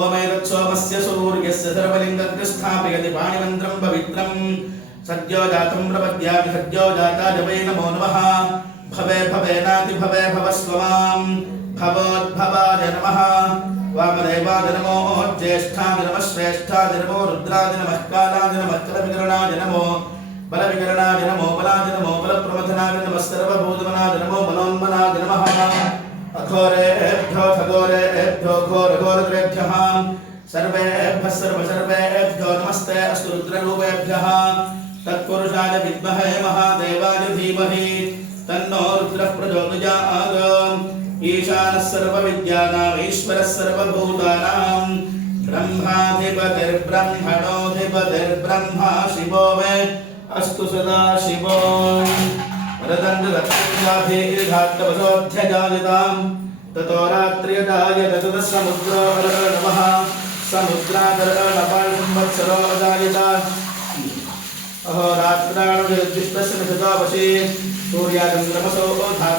ओमेतत्सोमस्य सूर्यस्य सर्वलिङ्गग्रस्थापयति पाणिमन्त्रं पवित्रम् सद्यो जातं प्रपद्यामि सद्यो जाताय वै नमो नमः भवे भवेनाति भवे भवस्व मां भवोद्भवाय नमः वामदेवाय नमो ज्येष्ठाय नमः श्रेष्ठाय नमो रुद्राय नमः कालाय नमः कलविकरणाय नमो बलविकरणाय नमो बलाय नमो बलप्रमथनाय नमः सर्वभूतमनाय नमो मनोन्मनाय नमः अघोरेभ्यो खगोरेभ्यो घोरघोरद्रेभ्यः सर्वेभ्यः सर्वसर्वेभ्यो नमस्ते। अस्तु रुद्ररूपेभ्यः। तत्पुरुषाय विद्महे महादेवाय धीमहि तन्नो रुद्रः प्रचोदयात् ईशानः सर्वविद्यानाम्, ईश्वरः सर्वभूतानां ब्रह्माधिपतिर्ब्रह्मणोऽधिपतिर्ब्रह्मा शिवो मे। अस्तु सदा शिवो। वरदण्डदक्षिणाभिघातवसोऽध्यजायताम् ततो रात्र्यदाय ततः समुद्रो नमः। समुद्रादरणपाल्संवत्सरो अजायत अहोरात्राणुर्दिष्टस्य निषदावशे सूर्याचन्द्रमसो धा